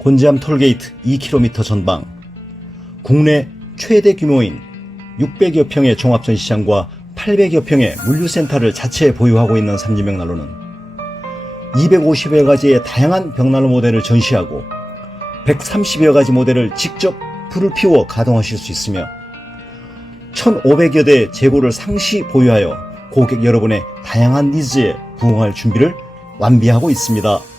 곤지암 톨게이트 2km 전방, 국내 최대 규모인 600여 평의 종합전시장과 800여 평의 물류센터를 자체에 보유하고 있는 삼진벽난로는 250여 가지의 다양한 벽난로 모델을 전시하고 130여 가지 모델을 직접 불을 피워 가동하실 수 있으며 1,500여 대 재고를 상시 보유하여 고객 여러분의 다양한 니즈에 부응할 준비를 완비하고 있습니다.